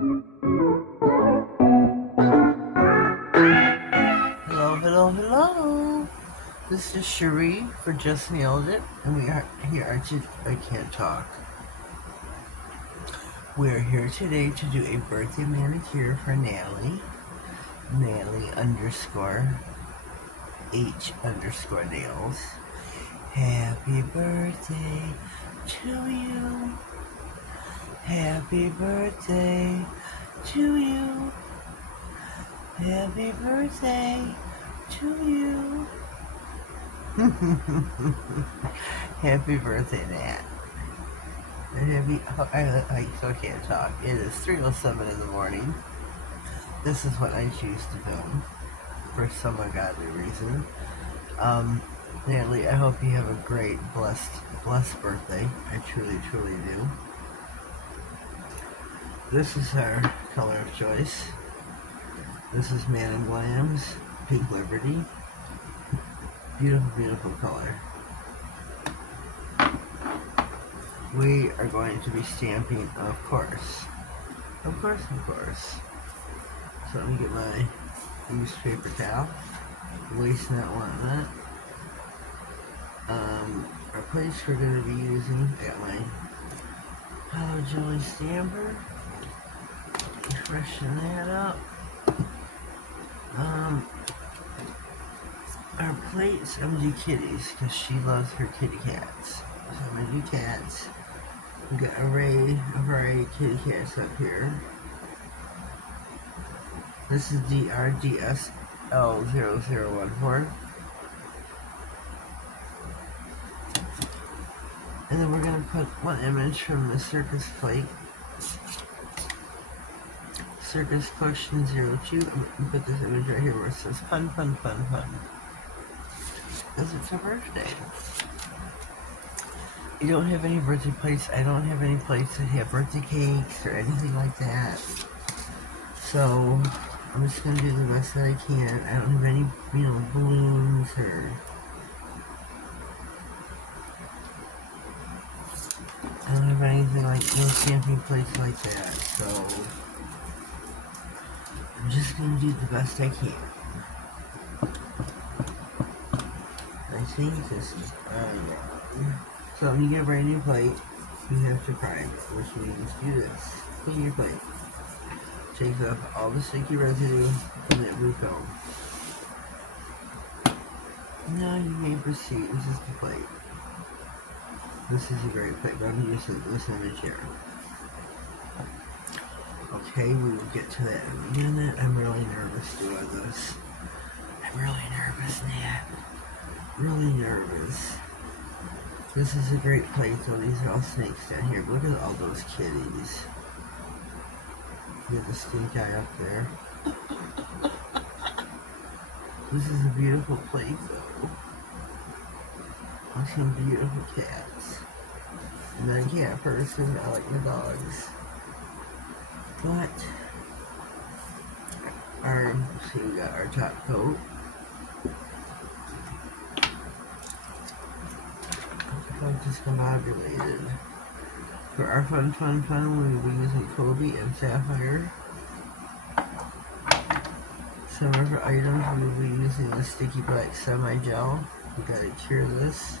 Hello, hello, hello. This is Cherie for Just.nailedit, and we are here to I can't talk. We are here today to do a birthday manicure for Natalie. Natalie _ H_nails. Happy birthday to you. Happy birthday to you. Happy birthday to you. Happy birthday, Nat. I still can't talk. It is 3:07 in the morning. This is what I choose to film for some ungodly reason. Natalie, I hope you have a great, blessed birthday. I truly, truly do. This is our color of choice. This is Man and Glam's Pink Liberty. Beautiful, beautiful color. We are going to be stamping, of course. Of course. So let me get my used paper towel. Waste not, want not. Our plates we're going to be using, I got my Hollow Jelly stamper. Freshen that up. Our plates, I'm gonna do kitties because she loves her kitty cats. So I'm gonna do cats. We got a variety of kitty cats up here. This is DRDSL0014. And then we're gonna put one image from the circus plate. Circus Collection 02. I'm gonna put this image right here where it says fun. Because it's her birthday. You don't have any birthday plates. I don't have any plates that have birthday cakes or anything like that. So I'm just gonna do the best that I can. I don't have any, balloons or I don't have anything like no stamping plates like that. So I'm just gonna do the best I can. I think this is so when you get a brand new plate, you have to prime it, which means do this. Clean your plate. Take up all the sticky residue from that blue film. Now you may proceed. This is the plate. This is a great plate, but I'm using this image here. Okay, we will get to that in a minute. I'm really nervous doing this. I'm really nervous, Nat. Really nervous. This is a great plate, though. These are all snakes down here. Look at all those kitties. You got the stink eye up there. This is a beautiful plate, though. With some beautiful cats. I'm not a cat person. I like my dogs. But we got our top coat. I'm discombobulated. For our fun, we will be using Kobe and Sapphire. Some of our items we will be using the sticky black semi-gel. We gotta cure this.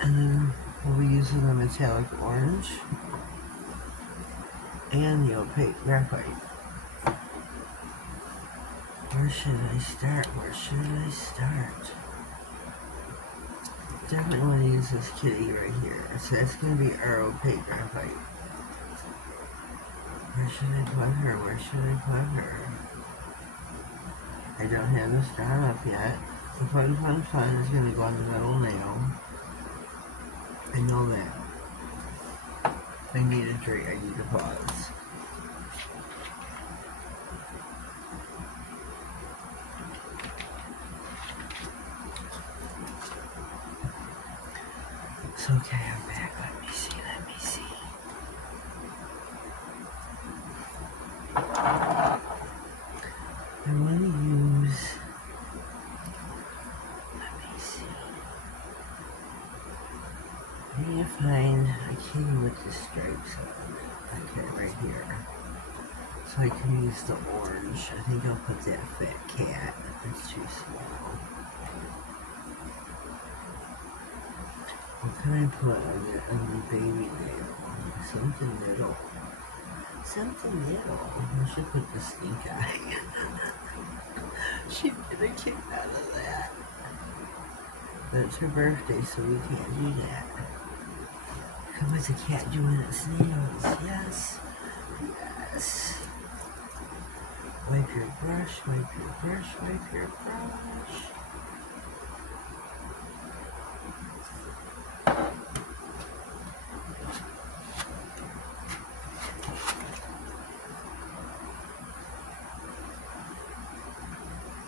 And then we'll be using the metallic orange and the opaque graphite. Where should I start? Definitely want to use this kitty right here. So that's going to be our opaque graphite. Where should I put her? I don't have this drawn up yet. The fun is going to go on the middle nail. I know that. I need a drink. I need to pause. It's okay, I'm back. Let me see. I'm gonna use. Let me see. I need to find. I can't even with the stripes on. Okay. So I can use the orange. I think I'll put that fat cat. It's too small. What can I put on the baby nail? Something little. Something little. I should put the stink eye. She'd get a kick out of that. But it's her birthday, so we can't do that. Come with the cat doing its nails. Yes. Yes. Wipe your brush, wipe your brush, wipe your brush.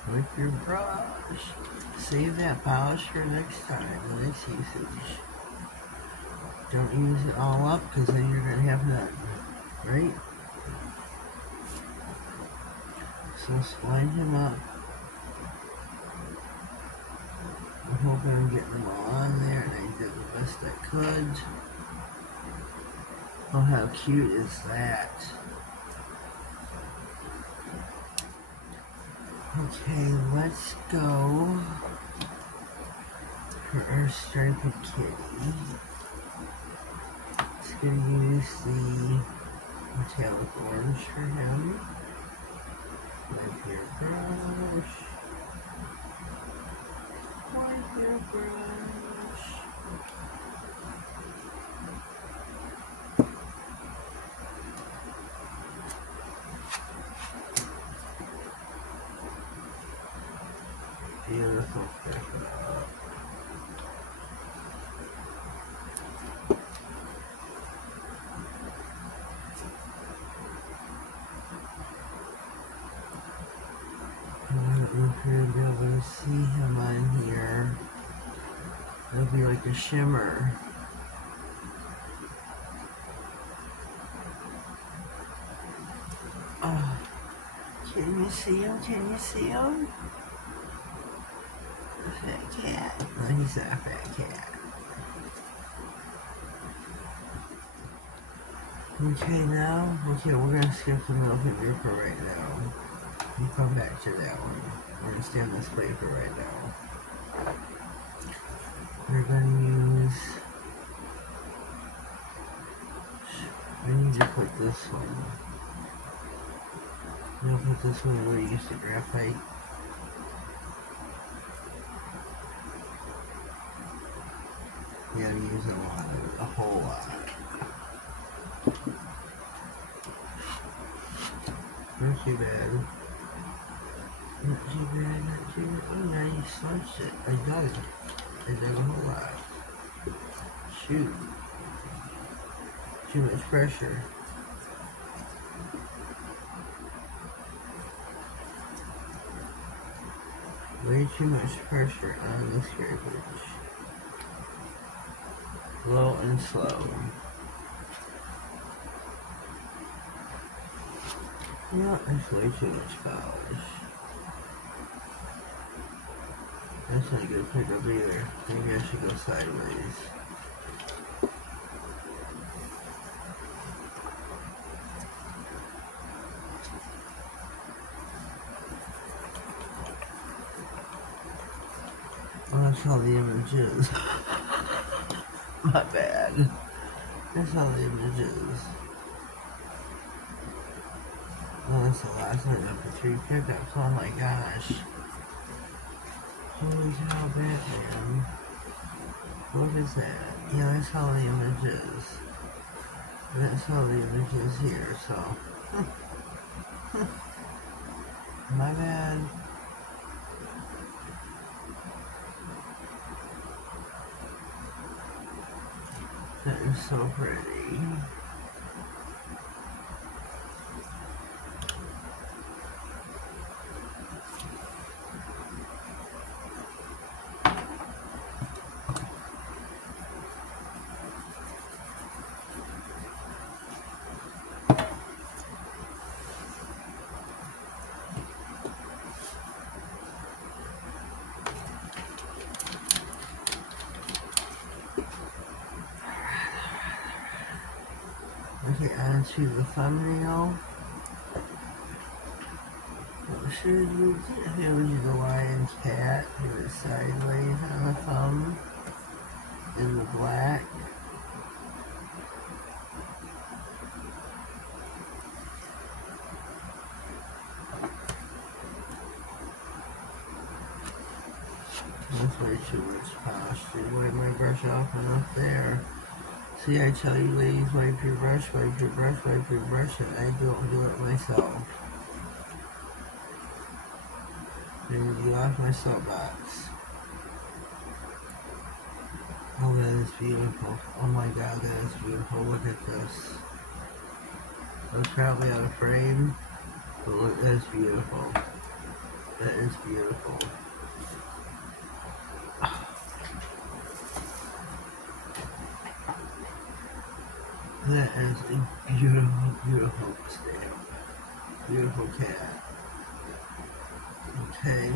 Wipe your brush. Save that polish for next time, the next usage. Don't use it all up, because then you're going to have none. Right? So slide him up. I'm hoping I'm getting them all on there, and I did the best I could. Oh, how cute is that? Okay, let's go for our striped kitty. Just gonna use the metallic orange for him. Wipe your brush. Wipe your brush. Beautiful. If you're able to see him on here, it'll be like a shimmer. Oh, can you see him? Can you see him? A fat cat. No, he's not a fat cat. Okay, now, we're gonna skip the milk and reaper right now. We'll come back to that one. We're gonna stay on this plate for right now. We're gonna use. I need to put this one. I'll put this one where you use the graphite. You gotta use a whole lot. Not too bad. Not too bad, not too bad. Oh, now you smudged it. I dug it. I dug a whole lot. Shoot. Too much pressure. Way too much pressure on the scrapage. Low and slow. No, that's way too much polish. That's not a good pickup either. Maybe I should go sideways. Oh, that's all the images. My bad. That's all the images. Oh, that's the last one up for 3 pickups. Oh my gosh. Holy cow, Batman. What is that? Yeah, that's all the images. That's all the images here, so. My bad. That is so pretty. Okay, onto the thumbnail. What should you do? Here we do the lion cat. Do it sideways on the thumb in the black. That's way too much posture. Wipe my brush off enough there. See, I tell you ladies, wipe your brush, wipe your brush, wipe your brush, and I don't do it myself. And get off my soapbox. Oh, that is beautiful. Oh my god, that is beautiful. Look at this. That's probably out of frame, but look, that is beautiful. That is beautiful. That is a beautiful, beautiful stamp. Beautiful cat. Okay.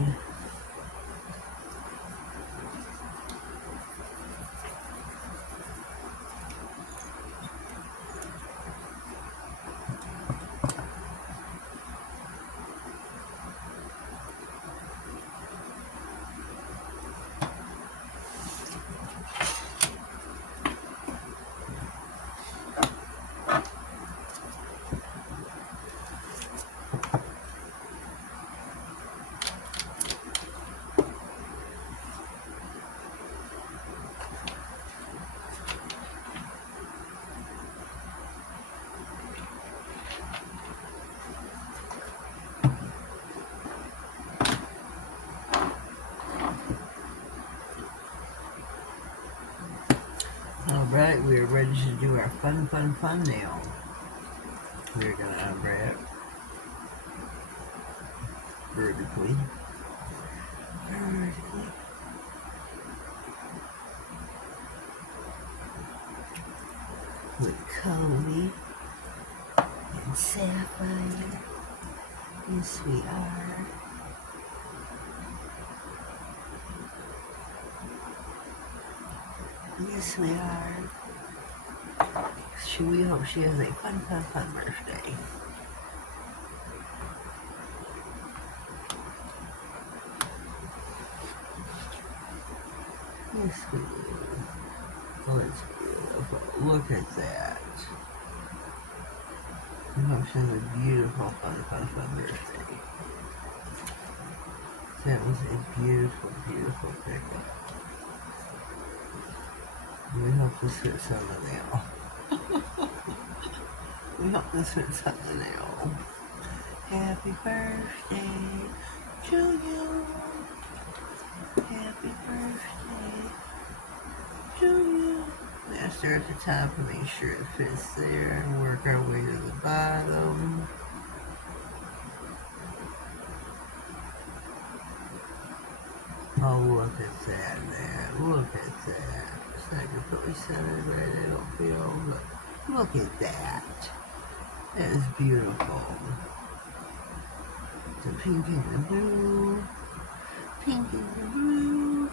Alright, we are ready to do our fun nail. We're going to unwrap vertically. With Cody and Sapphire. Yes, we are. Yes, we are. We hope she has a fun birthday. Yes, we do. Oh, it's beautiful. Look at that. I hope she has a beautiful, fun birthday. That was a beautiful, beautiful pickup. We hope this fits on the nail. We hope this fits on the nail. Happy birthday to you. Happy birthday to you. Now start at the top and make sure it fits there and work our way to the bottom. Oh, look at that, man. Look at that. It's not completely centered right, I don't feel, but look at that. That is beautiful. The pink and the blue. Pink and the blue.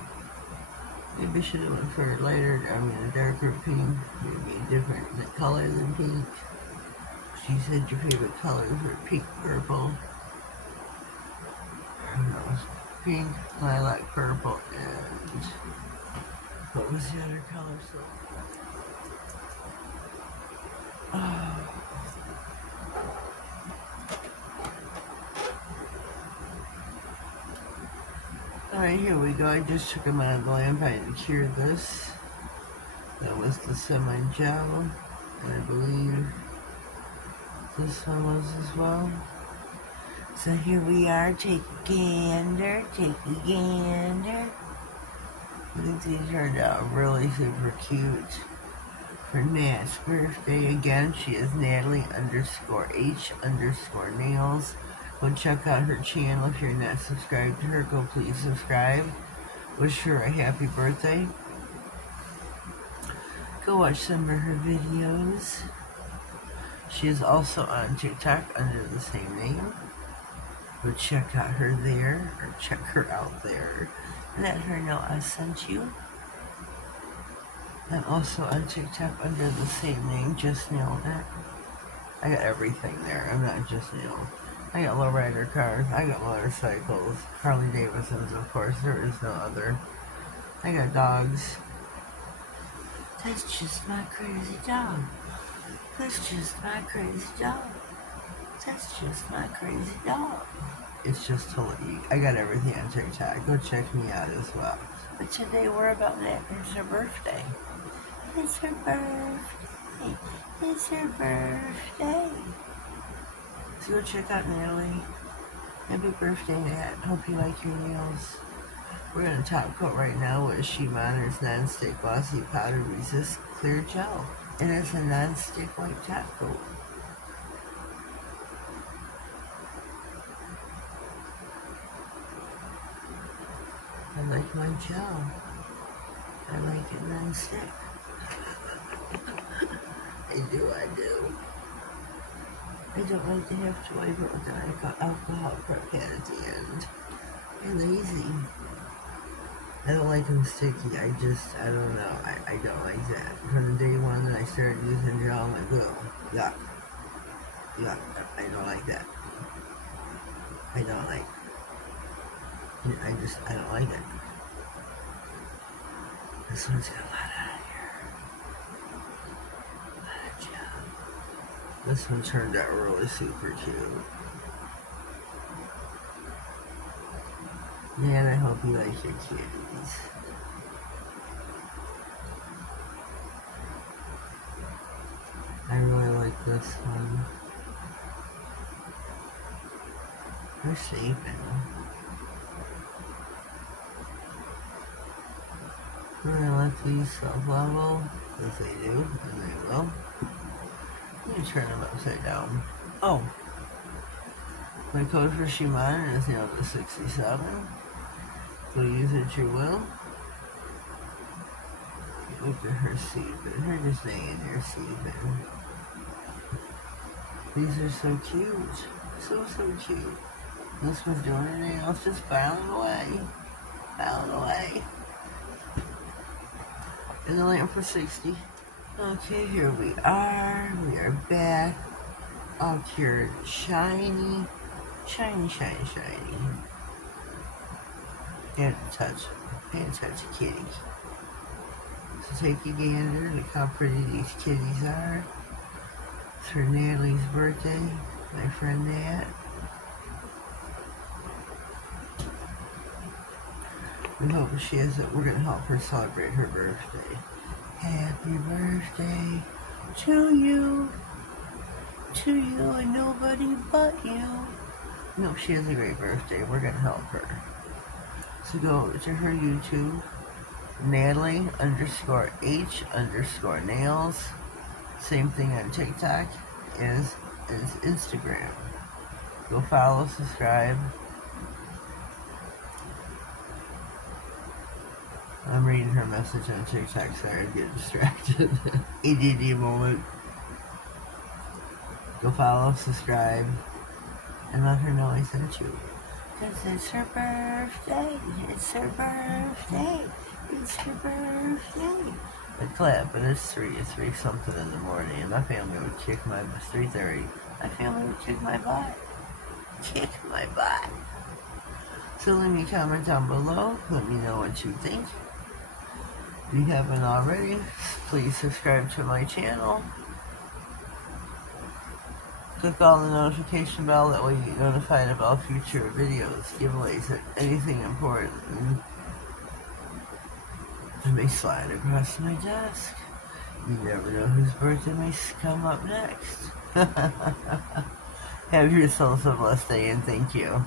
Maybe I should have went for a lighter, a darker pink. Maybe a different color than pink. She said your favorite colors were pink, purple. Pink, lilac, purple, and what was the other color? So, Alright, here we go. I just took them out of Glam and cured this. That was the semi-gel, and I believe this one was as well. So here we are, take a gander. I think these turned out really super cute. For Nat's birthday again, she is Natalie_H_nails. Go check out her channel. If you're not subscribed to her, go please subscribe. Wish her a happy birthday. Go watch some of her videos. She is also on TikTok under the same name. Go check out her there, or check her out there. Let her know I sent you. I'm also on TikTok under the same name, Just.nailedit. I got everything there. I'm not Just Nail. I got lowrider cars. I got motorcycles. Harley Davidsons, of course. There is no other. I got dogs. That's just my crazy dog. That's just my crazy dog. That's just my crazy dog. It's just hilarious. I got everything on TikTok. Go check me out as well. But today we're about Nat. It's her birthday. It's her birthday. It's her birthday. So go check out Natalie. Happy birthday, Nat. Hope you like your nails. We're in a top coat right now with She Monitors Non-Stick Glossy Powder Resist Clear Gel. It is a non-stick white top coat. I like my gel. I like it non-stick. I do. I don't like to have to wipe it with an alcohol prep pad at the end. I'm lazy. I don't like them sticky. I don't know. I don't like that. From the day one that I started using gel, I'm like, oh, yuck. Yuck. I don't like that. I don't like I don't like it. This one's got a lot out here. A lot of gel. This one turned out really super cute. Man, I hope you like your kitties. I really like this one. They're sleeping. I'm gonna let these self-level, as they do, and they will. Let me turn them upside down. Oh! My code for She Monitors is nailed to 67. So use it you will. Look at her sleeping. Her just laying there sleeping. These are so cute. So cute. This one's doing her nails, just filing away. Filing away. And the lamp for 60. Okay, here we are. We are back. All cured. Shiny. Shiny. Can't touch a kitty. So take a gander. Look how pretty these kitties are. It's for Natalie's birthday. My friend Nat. We hope she has it. We're gonna help her celebrate her birthday. Happy birthday to you and nobody but you. No, she has a great birthday. We're gonna help her. So go to her YouTube, Natalie_H_nails. Same thing on TikTok as Instagram. Go follow, subscribe. I'm reading her message on TikTok, sorry, I'm getting distracted. ADD moment. Go follow, subscribe, and let her know I sent you. Because it's her birthday. It's her birthday. It's her birthday. I clap, but it's 3 something in the morning, and my family would kick my 3:30. My family would kick my butt. Kick my butt. So leave me a comment down below. Let me know what you think. If you haven't already, please subscribe to my channel. Click on the notification bell, that way you get notified of all future videos, giveaways, anything important. It may slide across my desk. You never know whose birthday may come up next. Have yourself a blessed day and thank you.